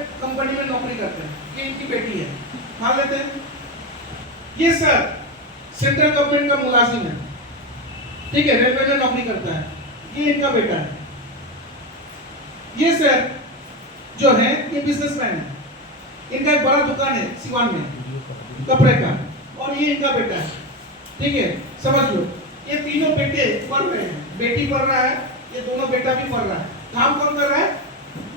Private company में नौकरी करते हैं, ये इनकी बेटी है, मान लेते हैं। ये सर सेंट्रल गवर्नमेंट का मुलाजिम है, ठीक है, रेलवे में नौकरी करता है, ये इनका बेटा है। ये सर जो है ये बिजनेसमैन है, इनका एक बड़ा दुकान है सिवान में कपड़े का, और ये इनका बेटा है, ठीक है, समझ लो। ये तीनों बेटे पढ़ रहे हैं, बेटी पढ़ रहा है, ये दोनों बेटा भी पढ़ रहा है। काम कौन कर रहा है?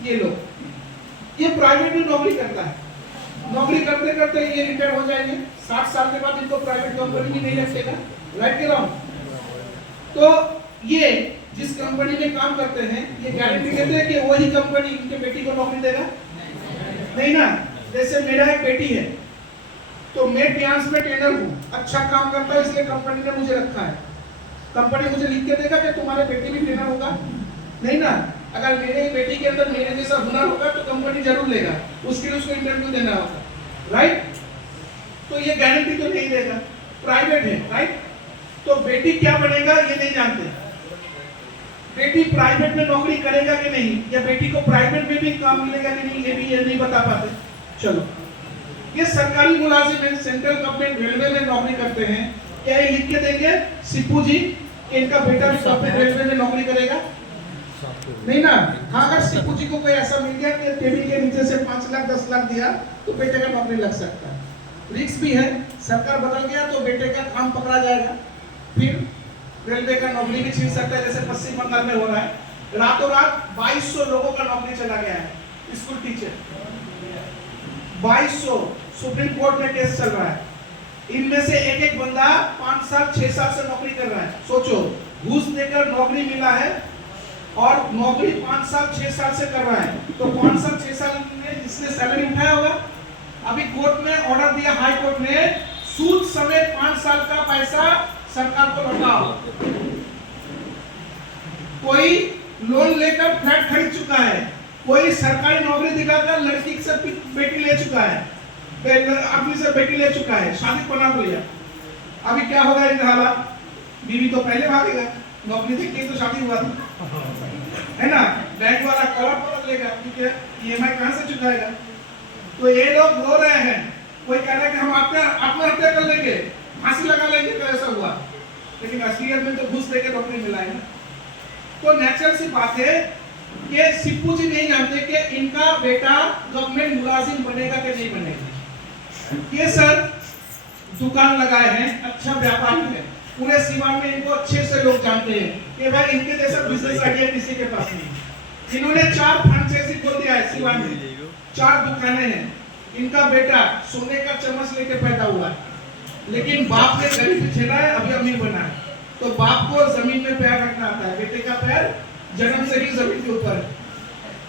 ये लोग। ये प्राइवेट में नौकरी करता है, नौकरी करते करते ये रिटायर हो जाएंगे, 60 साल के बाद इनको प्राइवेट कंपनी में नहीं रखेगा, राइट के रॉन्ग? तो ये जिस कंपनी में काम करते हैं, ये गारंटी देते हैं कि वही कंपनी इनके बेटी को नौकरी देगा? नहीं ना। जैसे मेरा एक बेटी है, तो मैं डांस में ट्रेनर हूँ, अच्छा काम करता है, इसलिए कंपनी ने मुझे रखा है। कंपनी मुझे लिख के देगा कि तुम्हारे बेटी भी ट्रेनर होगा? नहीं ना। अगर मेरे बेटी के अंदर मेरे जैसा हुनर होगा तो कंपनी जरूर लेगा, उसके लिए उसको इंटरव्यू देना होगा, राइट? तो ये गारंटी तो नहीं देगा, प्राइवेट है, राइट? तो बेटी क्या बनेगा ये नहीं जानते। बेटी प्राइवेट में नौकरी करेगा कि नहीं, या बेटी को प्राइवेट में भी काम मिलेगा कि नहीं, ये नहीं बता पाते। चलो, ये सरकारी मुलाजिम है, सेंट्रल गवर्नमेंट रेलवे में नौकरी करते हैं, क्या ये लिख के देंगे सिप्पू जी कि इनका बेटा भी गवर्नमेंट रेलवे में नौकरी करेगा? नहीं ना। हाँ, अगर सिप्पू जी को कोई ऐसा मिल गया कि टेबल के नीचे से 5 लाख 10 लाख दिया तो बेटे का नौकरी लग सकता है। रिस्क भी है, सरकार बदल गया तो बेटे का काम पकड़ा जाएगा, फिर रेलवे का नौकरी भी छीन सकता है, जैसे पश्चिम बंगाल में हो रहा है। रातों रात 2200 लोगों का नौकरी चला गया है, स्कूल टीचर 2200, सुप्रीम कोर्ट में केस चल रहा है। इनमें से एक एक बंदा 5 साल 6 साल से नौकरी कर रहा है। सोचो, घूस देकर नौकरी मिला है और नौकरी 5 साल 6 साल से कर रहा है, तो 5 साल 6 साल में इसने सैलरी उठाया होगा। अभी कोर्ट ने ऑर्डर दिया, हाई कोर्ट ने, सूद समेत 5 साल का पैसा सरकार को लौटाओ। कोई लोन लेकर फ्लैट खरीद चुका है, कोई सरकारी नौकरी दिखाकर लड़की से बेटी ले चुका है, आदमी से बेटी ले चुका है, शादी को नाम लिया। अभी क्या होगा इनका हालात? बीवी तो पहले भागेगा, नौकरी देखी तो शादी हुआ था, है ना। बैंक वाला करप पकड़ लेगा, क्योंकि ईएमआई कहां से चुकाएगा? तो ये लोग रो रहे हैं, कोई कह रहा है कि हम आत्महत्या कर लेंगे, फांसी लगा लेंगे, तो ऐसा हुआ। लेकिन असलियत में तो घूस देकर नौकरी मिला है ना। तो नेचुरल सी बात है कि सिप्पू जी नहीं जानते कि इनका बेटा गवर्नमेंट मुलाजिम बनेगा कि नहीं बनेगा। ये सर दुकान लगाए हैं, अच्छा व्यापारी है, पूरे सीवान में इनको अच्छे से लोग जानते हैं कि भाई इनके जैसा बिजनेस आइडिया किसी के पास नहीं। इन्होंने 4 फ्रेंचाइजी खोल दिया है सीवान में, 4 दुकानें हैं। इनका बेटा सोने का चम्मच लेके पैदा हुआ है, लेकिन बाप ने गरीबी झेला है, अभी अमीर बना है। तो बाप को जमीन में पैर रखना आता है, बेटे का पैर जन्म से ही जमीन के ऊपर है।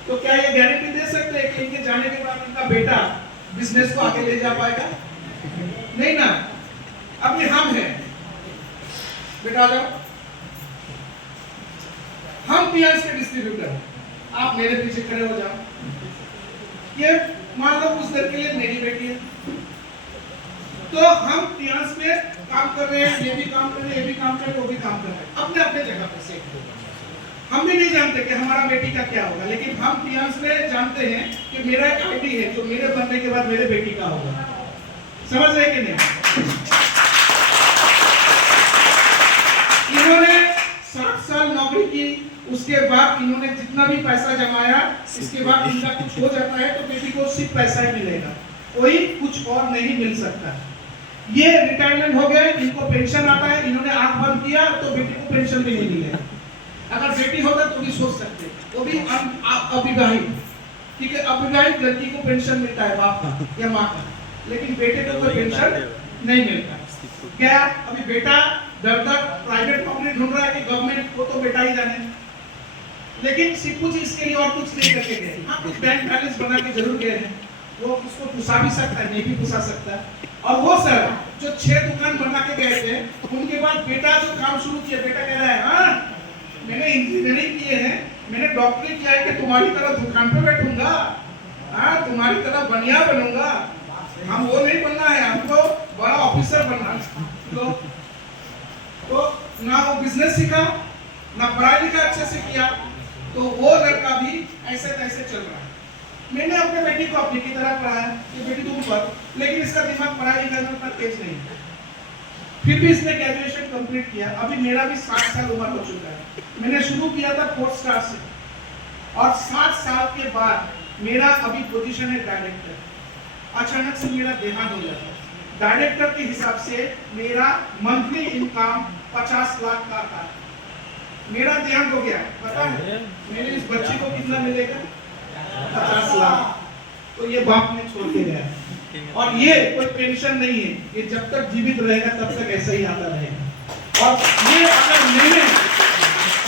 तो क्या ये गारंटी दे सकते हैं कि इनके जाने के बाद इनका बेटा बिजनेस को आगे ले जा पाएगा? नहीं ना। अभी हम हैं, बेटा जाओ, हम पीएस के डिस्ट्रीब्यूटर, आप मेरे पीछे खड़े हो जाओ। ये मान लो उस घर के लिए मेरी बेटी है, तो हम पीएस में काम कर रहे हैं, ये भी काम कर रहे हैं, ये भी काम कर रहे हैं, वो भी काम कर रहे हैं, अपने अपने जगह पर से। हम भी नहीं जानते कि हमारा बेटी का क्या होगा, लेकिन हम पीएस में जानते हैं कि मेरा एक आईडी है जो मेरे बनने के बाद मेरे बेटी का होगा। समझ रहे कि नहीं? इन्होंने 60 साल नौकरी की, उसके बाद इन्होंने जितना भी पैसा जमाया, इसके बाद इनका कुछ हो जाता है तो बेटी को सिर्फ पैसा ही मिलेगा, कोई कुछ और नहीं मिल सकता। ये रिटायरमेंट हो गए, इनको पेंशन आता है, इन्होंने आंख बंद किया तो बेटी को पेंशन भी नहीं मिलेगा। अगर बेटी होता तो भी सोच सकते, वो भी अविवाहित, ठीक है, अविवाहित लड़की को पेंशन मिलता है बाप का या माँ का, लेकिन बेटे को कोई पेंशन नहीं मिलता। क्या अभी बेटा दर प्राइवेट नौकरी ढूंढ रहा है कि गवर्नमेंट, को तो बेटा ही जाने। लेकिन सिप्पू जी इसके लिए और कुछ नहीं करके गए, हाँ कुछ बैंक बैलेंस बना के जरूर गए हैं, वो उसको पुसा भी सकता है, नहीं भी पुसा सकता है। और वो सर जो 6 दुकान बना के गए थे, उनके बाद बेटा जो काम शुरू किया, बेटा कह रहा है हाँ मैंने इंजीनियरिंग किए हैं, मैंने डॉक्टरी किया है कि तुम्हारी तरह दुकान पे बैठूंगा, हाँ तुम्हारी तरह बनिया बनूंगा। हम वो नहीं बनना है, हमको बड़ा ऑफिसर बनना है। तो ना वो बिजनेस सीखा, ना पढ़ाई लिखा अच्छे से किया, तो वो लड़का भी ऐसे तैसे चल रहा है। मैंने अपने बेटी को अपनी की तरह पढ़ाया कि बेटी तुम पढ़, लेकिन इसका दिमाग पढ़ाई लिखाई में उतना तेज नहीं है। फिर भी इसने ग्रेजुएशन कंप्लीट किया। अभी मेरा भी 60 साल उम्र हो चुका है। मैंने शुरू किया था 4 स्टार से और 60 साल के बाद मेरा अभी पोजीशन है डायरेक्टर। अचानक से मेरा देहांत हो जाता है। डायरेक्टर के हिसाब से मेरा मंथली इनकम 50 लाख का था। मेरा देहांत हो गया, पता है मेरे इस बच्चे को कितना मिलेगा? 50 लाख। तो ये बाप ने छोड़ के गया और ये कोई पेंशन नहीं है, ये जब तक जीवित रहेगा तब तक ऐसा ही आता रहेगा। और ये अगर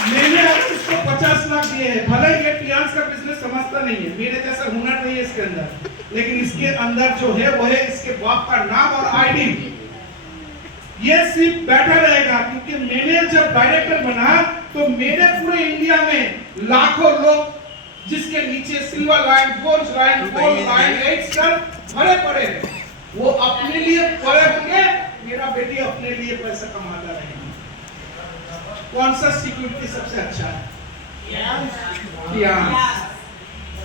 मैंने अगर इसको 50 लाख दिए हैं, भले ये फिनांस का बिजनेस समझता नहीं है, मेरे जैसा हुनर नहीं है इसके अंदर, लेकिन इसके अंदर जो है वो है इसके बाप का नाम और आईडी। ये सिर्फ बैठा रहेगा क्योंकि मैंने जब डायरेक्टर बना तो मेरे पूरे इंडिया में लाखों लोग जिसके नीचे silver line, gold line, gold line, 8 star भरे पड़े हैं, वो अपने लिए पड़े होंगे, मेरा बेटी अपने लिए पैसा कमाता रहेगा। कौन सा सिक्योरिटी सबसे अच्छा है?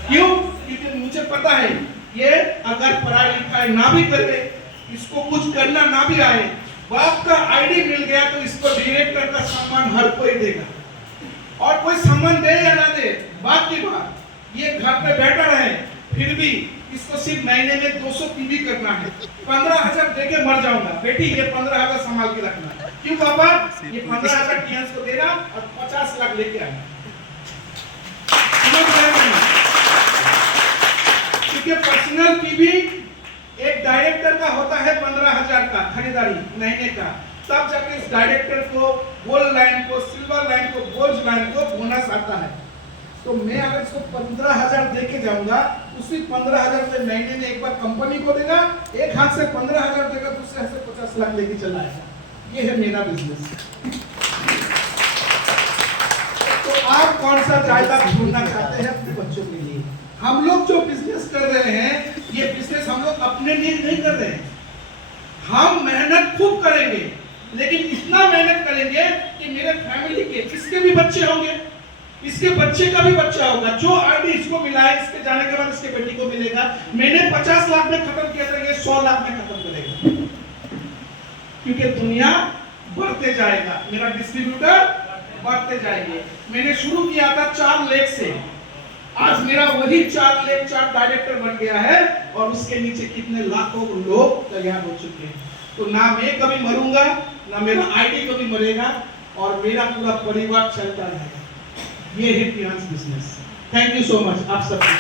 क्यों? क्योंकि मुझे पता है ये अगर पढ़ाई लिखाई ना भी करे, इसको कुछ करना ना भी आए, बाप का आईडी मिल गया तो इसको डायरेक्टर का सम्मान हर कोई देगा। और कोई सम्मान दे या ना दे, बात की बात, ये घर पे बैठा रहे फिर भी इसको सिर्फ महीने में 200 टीवी करना है। 15,000 देके मर जाऊंगा, बेटी ये 15,000 संभाल के रखना। क्यों पापा? ये 15,000 टीएस को देना और 50 लाख लेके आना। क्योंकि पर्सनल टीवी एक डायरेक्टर का होता है 15,000 का खरीदारी महीने का, तब जाके इस डायरेक्टर को गोल्ड लाइन को, सिल्वर लाइन को, गोल्ड लाइन को बोनस आता है। तो मैं अगर इसको 15,000 देके जाऊंगा, उसी 15,000 रुपए महीने में एक बार कंपनी को देगा, एक हाथ से 15,000 देगा, दूसरे हाथ से 50 लाख लेके चला आएगा। ये है मेरा बिजनेस। तो आप कौन सा जायदाद ढूंढना चाहते हैं अपने बच्चों के लिए? हम लोग जो बिजनेस कर रहे हैं, ये बिजनेस हम लोग अपने लिए नहीं कर रहे हैं। हम मेहनत खूब करेंगे, लेकिन इतना मेहनत करेंगे कि मेरे फैमिली के जिसके भी बच्चे होंगे, इसके बच्चे का भी बच्चा होगा, जो आईडी इसको मिला है, इसके जाने के बाद इसके बेटी को मिलेगा। मैंने 50 लाख में खत्म किया था, ये 100 लाख में खत्म करेगा। क्योंकि दुनिया बढ़ते जाएगा, मेरा डिस्ट्रीब्यूटर बढ़ते जाएंगे। मैंने शुरू किया था 4 लाख से, आज मेरा वही 4 लाख 4 डायरेक्टर बन गया है और उसके नीचे कितने लाखों लोग तैयार हो चुके हैं। तो ना मैं कभी मरूंगा, ना मेरा आईडी कभी मरेगा और मेरा पूरा परिवार चलता रहेगा। ये है finance business. Thank you so much आप सबको।